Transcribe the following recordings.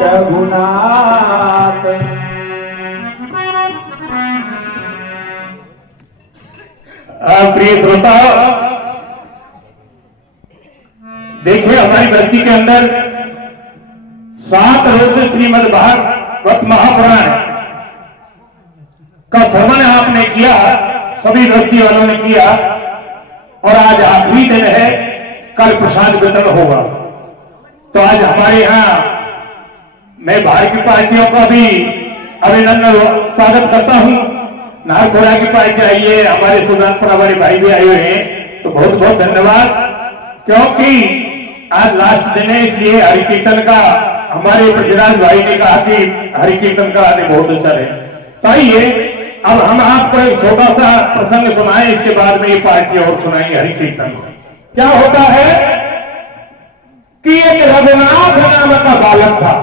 रघुनाथ। प्रिय श्रोता, देखिए हमारी धरती के अंदर 7 रोज श्रीमद् भागवत महापुराण का श्रवण आपने किया, सभी व्यक्ति वालों ने किया, और आज आखिरी दिन है, कल प्रसाद वितरण होगा। तो आज हमारे यहाँ मैं भारतीय पार्टियों का भी अभिनंदन स्वागत करता हूं। नारखोड़ा की पार्टी आई है, हमारे सुल्तानपुर हमारे भाई भी आए हुए हैं, तो बहुत बहुत धन्यवाद। क्योंकि आज लास्ट दिन है, इसलिए हरि कीर्तन का हमारे पृथ्वीराज भाई ने कहा कि हरि कीर्तन का आने बहुत अच्छा है। तो आइए अब हम आपको एक छोटा सा प्रसंग सुनाएं, इसके बाद में ये पार्टी और सुनाएंगे हरि कीर्तन। क्या होता है कि एक रघुनाथ नाम का बालक था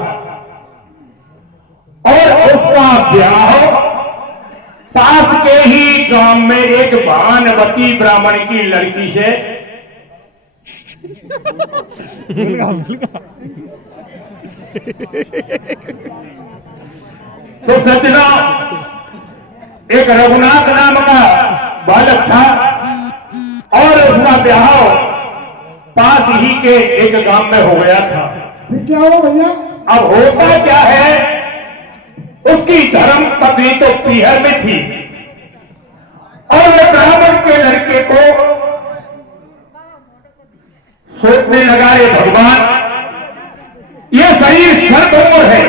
और उसका ब्याह पास के ही गांव में एक भानवती ब्राह्मण की लड़की से तो सज्जना एक रघुनाथ नाम का बालक था और उसका ब्याह पास ही के एक गांव में हो गया था। क्या हो भैया? अब होता क्या है, उसकी धर्म पत्नी तो पीहर में थी और वो ब्राह्मण के लड़के को सोचने लगा, रे भगवान, ये शरीर सर्वोर है,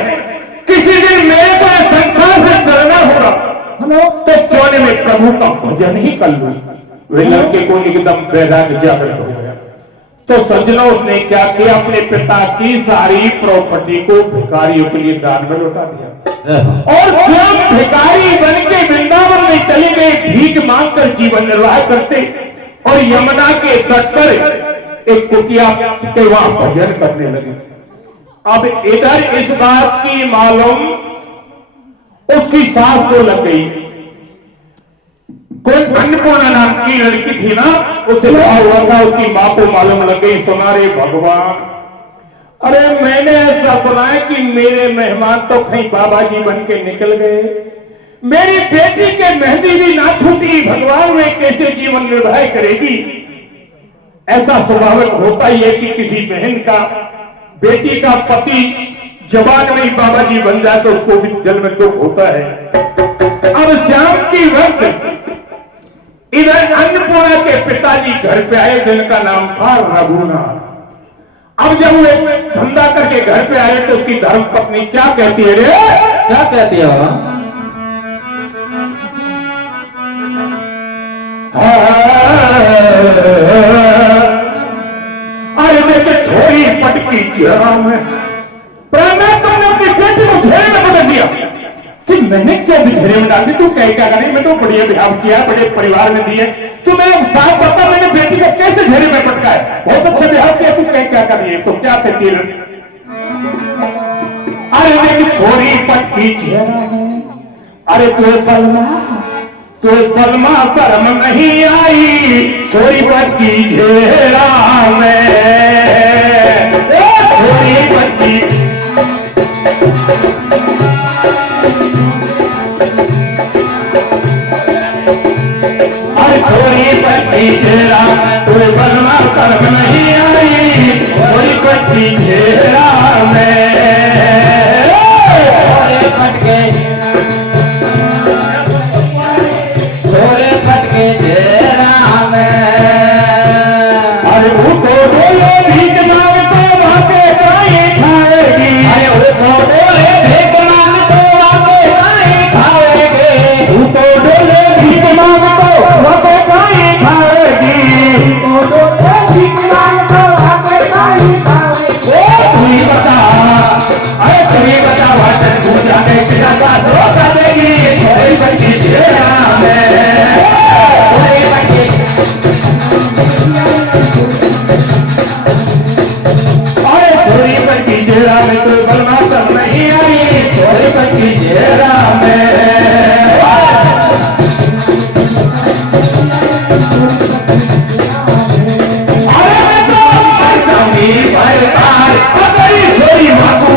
किसी दिन मेरे को संसार से चलना होगा, तो क्यों मैं प्रभु का भजन ही कर लूं। वे लड़के को एकदम वैराग्य जागृत हो गया। तो सज्जनों, उसने क्या किया, अपने पिता की सारी प्रॉपर्टी को भिखारियों के लिए दान में लौटा दिया और स्वयं भिखारी बन के वृंदावन में चले गए, भीख मांगकर जीवन निर्वाह करते और यमुना के तट पर एक कुटिया के वहां भजन करने लगे। अब इधर इस बात की मालूम उसकी सास को लग गई। कोई अन्नपूर्णा नाम की लड़की थी ना, उसे कहा हुआ था, उसकी मां को मालूम लग गई। तुम्हारे भगवान, अरे मैंने ऐसा सुना है कि मेरे मेहमान तो कहीं बाबा जी बन के निकल गए, मेरी बेटी के मेहंदी भी ना छूटी, भगवान में कैसे जीवन निर्वाह करेगी। ऐसा स्वाभाविक होता ही है कि किसी बहन का, बेटी का पति जवान में ही बाबा जी बन जाए तो उसको भी दिल में दुख होता है। अब शाम की वक्त इधर अन्नपूर्णा के पिताजी घर पे आए, जिनका नाम था रघुनाथ। अब जब वो धंधा करके घर पे आए तो उसकी धर्म पत्नी क्या कहती है, रे क्या कहती है? अरे देखे छोरी पटकी चेहरा में प्रेम, तुमने अपनी बेटी को घेरे में बदल दिया कि मैंने क्यों भी घेरे में डाल दी, तू क्या करी, मैं तो बढ़िया विवाह किया, बड़े परिवार में दिए, तू मेरे साथ बता, मैंने बेटी को कैसे घेरे में पटकाया, बहुत अच्छा विवाह किया, तू क्या करिए, तो क्या कहती है? अरे देख छोरी पटकी चेहरा में, अरे तू पलमा शर्म नहीं आई, छोरी पटकी घेरा में, छोरी पटकी छोरी पट्टी घेरा, कोई बलमा कर्म नहीं आई, छोरी पट्टी घेरा में, छोरे फटके घेरा में। अरे वो तो बोले भीख मांग तो वाके गाय खाएगी, अरे वो तो बोले भीख मांग तो वाके गाय खाएगी, वो तो बोले भीख मांग तो वाके गाय खाएगी, वो तो भीख मांग तो वाके गाय खाएगी। तू बता, अरे तू बता, वाचन पूजा में कितना का धोखा देगी, छोरी बच्ची घेरा में, छोरी बच्ची छोरी बच्ची घेरा में, कोई बलमा सब नहीं आई, छोरी बच्ची घेरा में। अरे तो छोरी माकू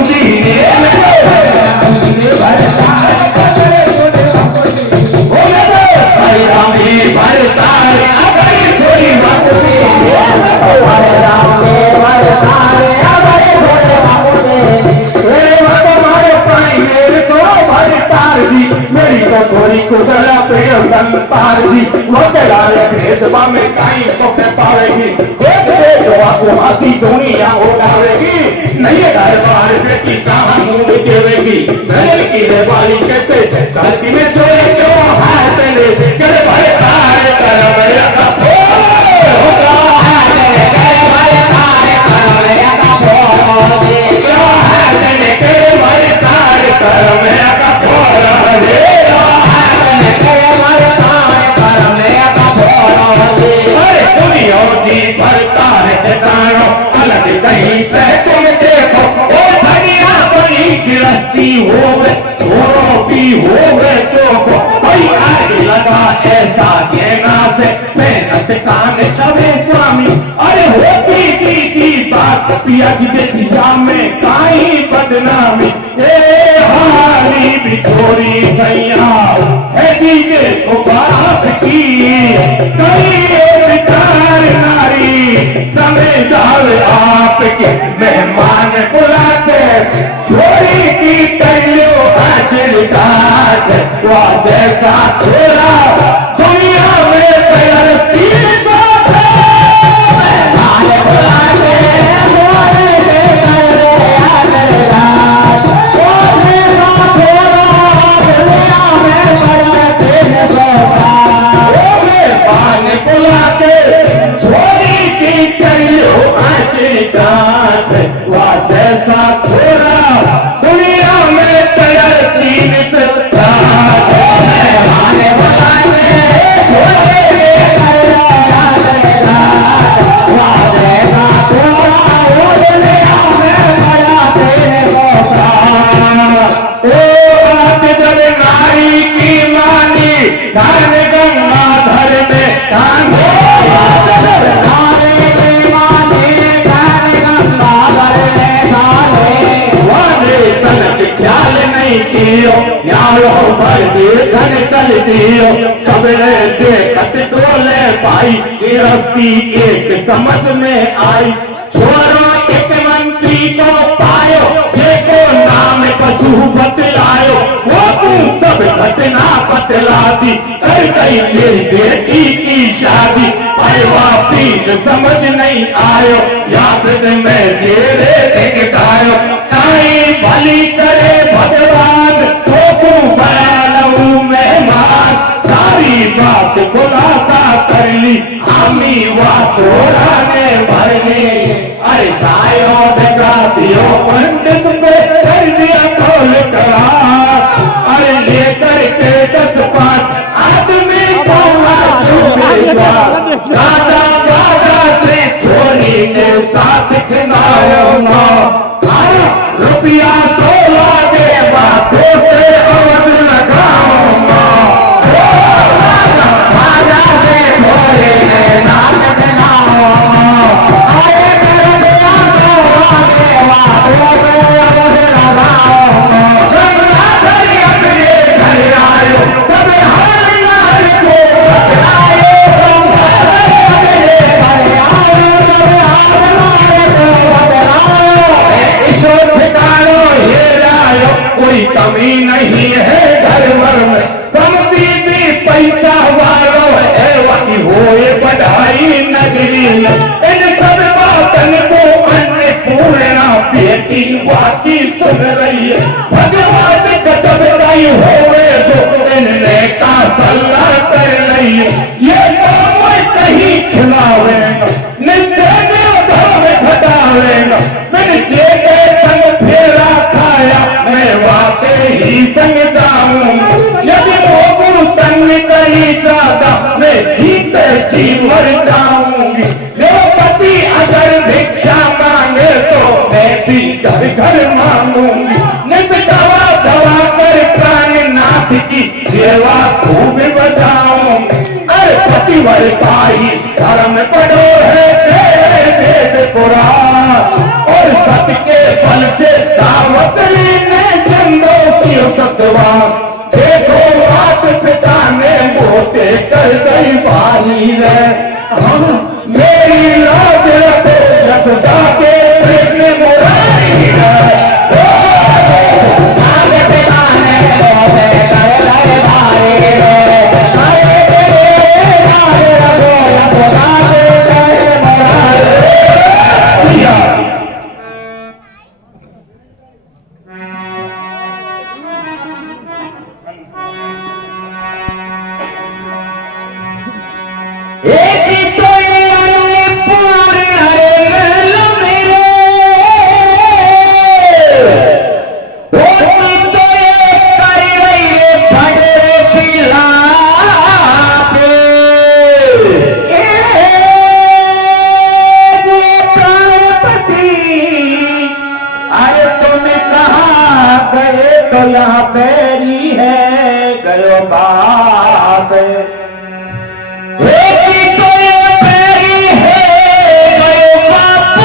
संसार की वो चलाए भेदवा में काई को पावेगी को हाथी दुनिया उड़ावेगी नहीं दरबार बेटी कहाँ मुंह देवेगी नजर की देवाली कैसे साथी में जोड़े क्यों हाथ ले कर भाई तार कर मेरा का होगा हाथ ले कर भाई तार कर मेरा का होगा हाथ ले कर भाई तार कर मेरा का होगा हाथ ले कर भाई तार कर मेरा का होगा अरे दुनिया की भरता है तारो अलग कहीं पे तुम देखो ओ धनिया बड़ी गिरती हो छोरो भी हो तो भाई आग लगा ऐसा कहना से मेहनत कान छवे स्वामी अरे होती की बात पिया की देखिया में काई बदनामी ए हाली बिछोरी भैया है दीजे को बात की कई विचार नारी समझदार आपके मेहमान बुलाते छोरी की करियो हाजिर काज वो जैसा छोरा दुनिया में पैर तीन जैसा थोड़ा दुनिया में तैयार तीन नारी की मानी धन गंगाधर में कान न्यायो भर दे धन चल दियो सबने देखत डोले भाई गिरफ्ती एक समझ में आई छोरो एक मंत्री को पायो देखो नाम पशु बतलायो वो तू सब घटना बतला दी कर गई मेरी बेटी की शादी वापी समझ नहीं आयो याद में तेरे दिखायो काई भली करे भगवान तो बयालू मेहमान सारी बात खुलासा कर ली हमी वा छोरा ने भरने अरे सायो देखा दियो पंडित पे कर दिया खोल करा अरे लेकर के 10-5 आदमी दादा दादा से छोरी ने साथ खिलायो ना रुपया 16 के बातों से अवध लगाऊंगा राजा से छोरी ने साथ खिलाऊंगा आए कर दिया तो बातों से अवध लगाऊंगा गंगाधरी अपने घर आयो सब हर को बचाए कोई कमी नहीं है घर भर में समझी भी पैसा वालों है वही होए बढ़ाई नगरी में इन सब बातन को अन्य पूर्णा बेटी वाकी सुन रही है भगवान कदम नहीं होवे जो इनने का सल्ला कर रही है ये काम कहीं खिलावेगा नित्य घटावेगा मैंने जेके संग फेरा खाया मैं वाकई संग जाऊंगा यदि वो तंग कहीं ज्यादा मैं जीते जी मर जाऊंगी जो पति अगर भिक्षा मांगे तो मैं भी घर घर मांगूंगी नित दवा दवा कर प्राणनाथ की सेवा खूब बजाऊंगी अरे पतिवर भाई धर्म पढ़ो है वेद पुराण और सत्य के फल से सावत्री ने जन्मों की सत्वान देखो मात पिता ने मोसे कर गई बारी है हम मेरी लाज रखो यशोदा के कृष्ण मुरारी है मात पिता ने मोसे कर गई बारी है यहाँ पैरी है गयो बाप तो ये पैरी है गयो बाप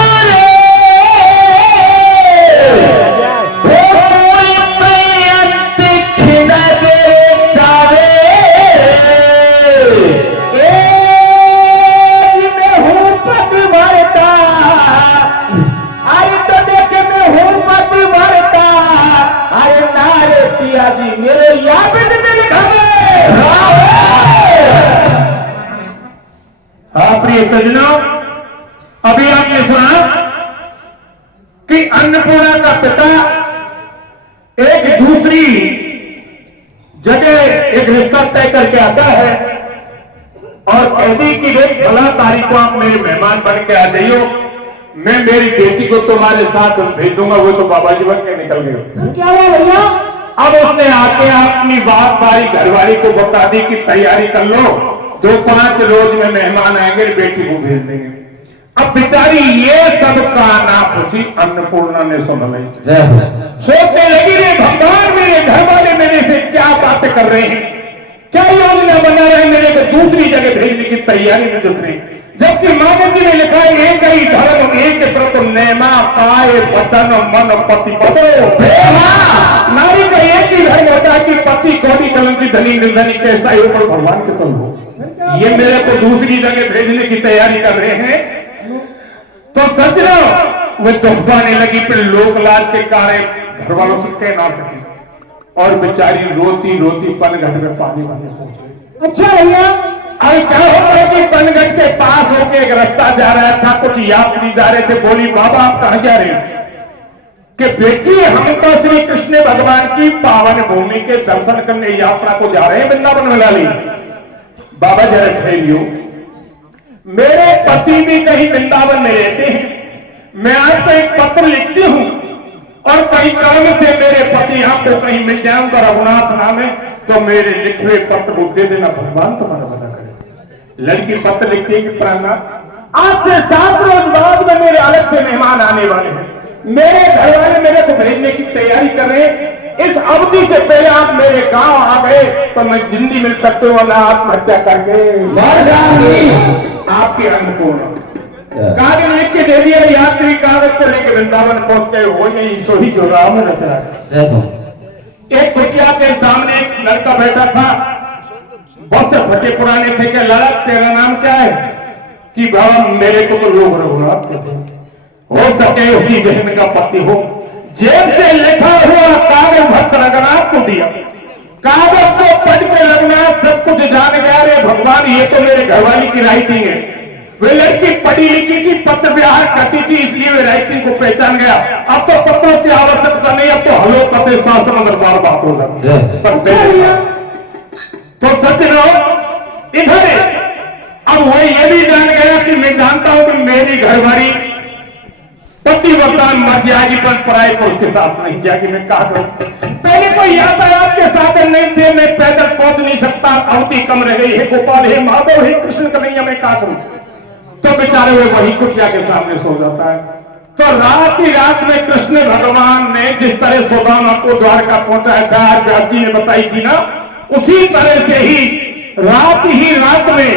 रे कोई पैंत खिना दे चावे मैं हूँ पद भरता अरे तो देखे मैं हूँ पद भरता अरे नारे पिया जी मेरे याद में लिखा हाँ प्रिय सज्जनों, अभी आपने सुना कि अन्नपूर्णा का पिता एक दूसरी जगह एक रिश्ता तय करके आता है और कहती कि देख फला तारीख को आप मेरे मेहमान बन के आ जाइयो, मैं मेरी बेटी को तुम्हारे साथ भेज दूंगा। वो तो बाबा जी बन के निकल गए। क्या हुआ भैया अब उसने आके अपनी बात सारी घरवाली को बता दी कि तैयारी कर लो, 2-5 रोज में मेहमान आएंगे, बेटी को भेज देंगे। अब बेचारी ये सब का ना पूछी अन्नपूर्णा ने सुन ली। सोचने लगी रे भगवान मेरे घर वाले मेरे से क्या बातें कर रहे हैं, क्या योजना बना रहे हैं, मेरे को दूसरी जगह भेजने की तैयारी में जुट रहे। जबकि माता जी ने लिखा है एक ही धर्म एक प्रत नेमा काय वचन मन पति पतो नारी का एक ही धर्म होता है कि पति कोटि कलम की धनी निर्धनी कैसा ही ऊपर भगवान के तुम हो। ये मेरे को दूसरी जगह भेजने की तैयारी कर रहे हैं। तो सज्जनों वे दुख पाने लगी, फिर लोक लाज के कारण घर वालों से कह ना सकी और बेचारी रोती रोती पनघट में पानी वाले पहुंच गई। अच्छा भैया अब क्या होता है कि पनघट के पास होके एक रास्ता जा रहा था, कुछ यात्री जा रहे थे। बोली बाबा आप कहां जा रहे हैं? कि बेटी हम तो श्री कृष्ण भगवान की पावन भूमि के दर्शन करने यात्रा को जा रहे हैं वृंदावन में लाली। बाबा जरा ठहरियो, मेरे पति भी कहीं वृंदावन में रहते हैं, मैं आपको एक पत्र लिखती हूं और कई काम से मेरे पति आपको कहीं मिल जाऊंगा रघुनाथ नाम है, तो मेरे लिखे हुए पत्र को दे देना, भगवान तुम्हारा मदद करे। लड़की पत्र लिखती है कि प्राणनाथ आज से 7 रोज बाद में मेरे अलग से मेहमान आने वाले हैं, मेरे घर वाले मेरे को भेजने की तैयारी कर रहे हैं। इस अवधि से पहले आप मेरे गांव आ गए तो मैं जिंदगी मिल सकते हो, वरना आत्महत्या करके मर जाऊंगी। आपकी अन्नपूर्णा कागज लिख के दे दिया, यात्री कागज को लेकर वृंदावन पहुंच गए। हो नहीं सो ही जो राम रच रहा है। एक कुटिया के सामने एक लड़का बैठा था, बहुत से फटे पुराने थे। कि लड़क तेरा नाम क्या है? कि बाबा मेरे को तो लोग रघुनाथ कहते हैं, हो सके उसी बहन का पति हो। जेब से लिखा हुआ कागज भक्त रघुनाथ को दिया, कागज को पढ़ के रघुनाथ सब कुछ जान गया। रे भगवान ये तो मेरे घरवाली की राइटिंग है। वे लड़की पढ़ी लिखी थी, पत्र व्यवहार करती थी, इसलिए वे राइटिंग को पहचान गया। अब तो पत्रों की आवश्यकता नहीं, अब तो हलो पते शासन दरबार बात होगा। तो सज्जनों इधर अब वो ये भी जान गया कि मैं जानता हूं कि मेरी घरवाली पति वरदान मर जाएगी, पर पराये पुरुष के साथ नहीं जाएगी। मैं कहा करूं, पहले कोई यातायात के साधन नहीं थे, मैं पैदल पहुंच नहीं सकता, अवधि कम रह गई है। गोपाल है, माधव है, कृष्ण कन्हैया, मैं कहा करूं। तो बेचारे वो वही कुटिया के सामने सो जाता है। तो रात ही रात में कृष्ण भगवान ने जिस तरह सुदामा को द्वारका पहुंचाया था, व्यास जी ने बताई थी ना, उसी तरह से ही रात में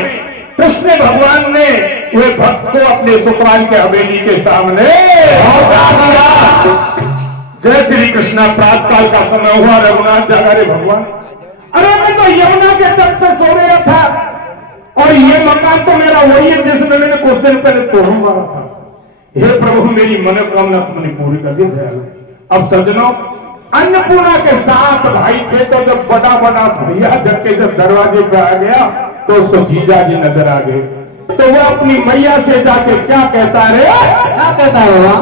कृष्ण भगवान ने वे भक्त को अपने सुकरान के हवेली के सामने जय श्री कृष्ण। प्रातकाल का समय हुआ, रघुनाथ जागा रे भगवान। अरे मैं तो यमुना के तट पर सो रहा था और ये मकान तो मेरा वही है जिसमें मैंने कुछ दिन पहले तोड़ मारा था। हे प्रभु मेरी मनोकामना तुमने पूरी कर दी। अब सज्जनों अन्नपूर्णा के 7 भाई थे, तो जब बड़ा भैया जब दरवाजे पे आ गया तो उसको जीजा जी नजर आ गए। तो वो अपनी मैया से जाके क्या कहता रे? क्या कहता है बाबा?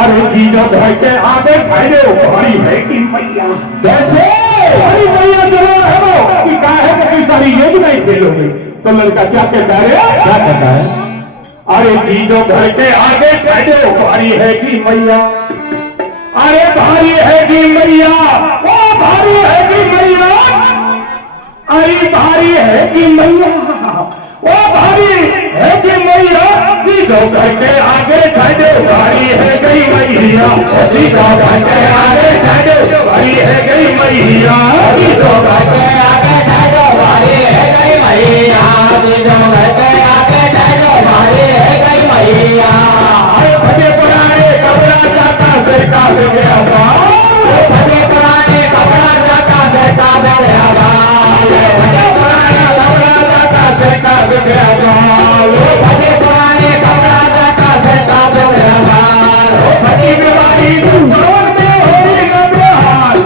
अरे जीजा भाई के आगे भाई भारी है कि मैया कैसे भारी मैया जरूर है वो कि क्या है कि सारी योजनाएं फेल हो गई। तो लड़का क्या कहता है? क्या कहता है? अरे जीजो घर के आगे बैठे भारी है कि मैया, अरे भारी है कि मैया, ओ भारी है कि मैया, अरे भारी है कि मैया, ओ भारी है कि मैया। जीजो घर के आगे ठहरो बारी है गई मैया अभी तो बटे आगे ठहरो बारी है गई मैया अभी तो बटे आगे ठहरो बारी है गई मैया अभी तो बटे आगे ठहरो बारी है गई मैया फटे पुराने कपड़ा जाता सरका बिगड़ा फटे पुराने कपड़ा जाता सरका बिगड़ा फटे पुराने कपड़ा जाता सरका बिगड़ा फटे पुराने कपड़ा जाता सरका बिगड़ा फटी बीमारी तो कौन में होगी गंभीर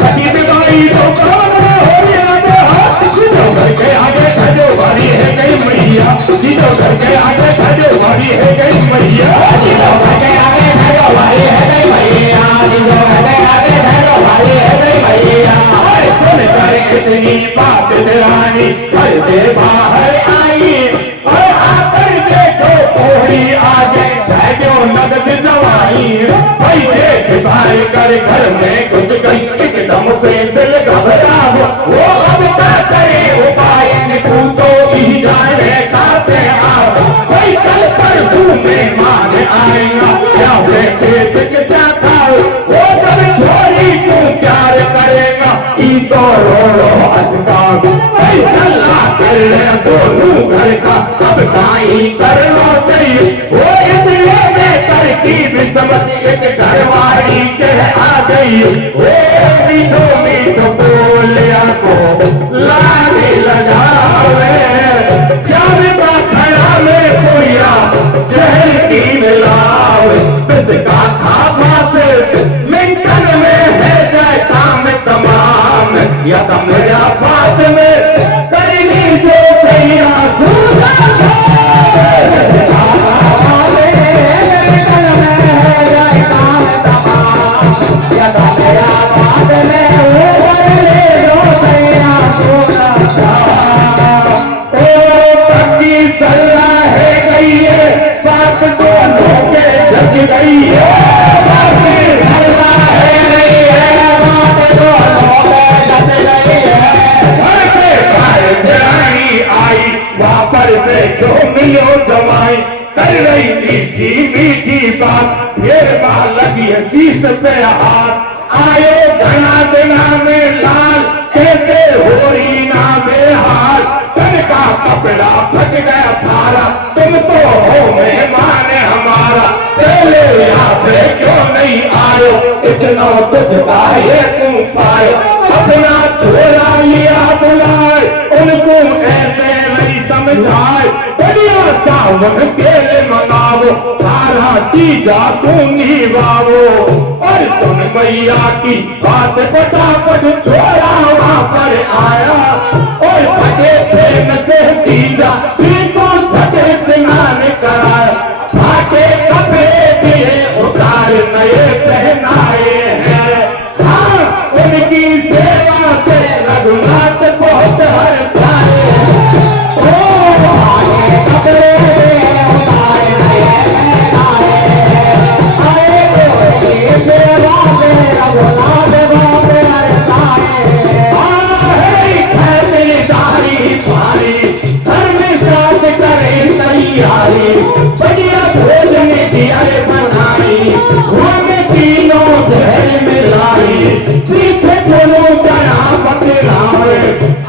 फटी बीमारी तो कौन में होगी गंभीर सीधो घर के आगे ठहरो बारी है गई मैया सीधो घर के आगे ठहरो बारी है गई मैया सीधो घर के आगे ठहरो बारी है गई मैया सीधो घर के आगे ठहरो बारी है गई मैया तुम कर इतनी बात रानी घर से बाहर आई और आकर देखो कोहरी आगे ठहरो नगद जवाई भाई देख भाई कर घर में कुछ गई एकदम से दिल घबरा वो अब क्या करे उपाय तू तो ही जाने कहाँ से आओ कोई कल परसों में मान आएगा क्या बेटे चिकित्सा खाओ वो जब छोरी तू प्यार करेगा ई तो रो हंसका भाई अल्लाह कर ले दोनों घर का अब काई कर लो चाहिए वो इसलिए में तरकीब समझ एक घरवाली के आ गई वो मीठो बोलिया को लागे लगावे श्याम का खड़ा में कोया जहर की मिलावे इसका खाफा से मिंटन में है जाए काम तमाम या तो मेरा बात में करेगी जो सैया मिलो जमाई कर रही मीठी मीठी बात फिर बाल लगी शीश पे हाथ आयो घना दिना में लाल कैसे हो रही ना में हाल तन का कपड़ा फट गया सारा तुम तो हो मेहमान हमारा पहले यहाँ पे क्यों नहीं आयो इतना कुछ पाए तुम पाए अपना छोरा लिया बुलाए उनको ऐसे नहीं समझाए बढ़िया सावन के लिए मनावो सारा चीजा दूंगी बाबो और सुन मैया की बात फटाफट छोरा वहाँ पर आया और फटे प्रेम से चीजा को छठे स्नान कराया फाटे कपड़े दिए उतार नए पहनाए हैं हाँ उनकी सेवा से रघुनाथ बहुत हर पाए बढ़िया भोजन दिया बनाई हमें तीनों शहर में लाई पीछे बोलो जरा पकड़ावे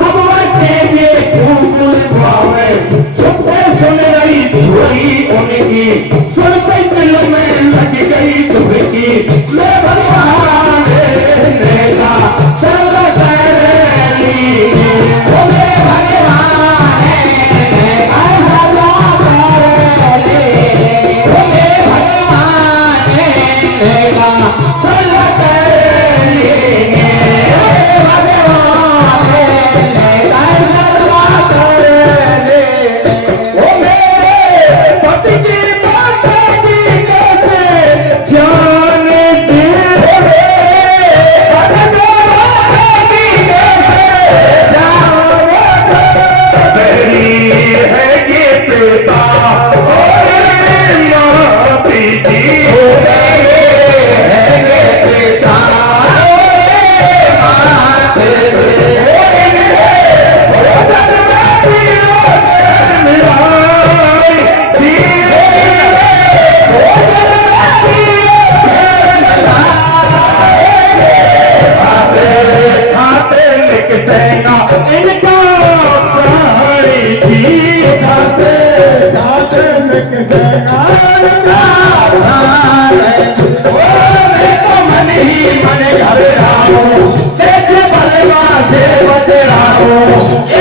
हम बच्चे खूब भावे चुपे सुन रही छोरी उनकी सुन पे दिल में लग गई चुपकी ले भगवान का चल तेरी भगवान जाने ए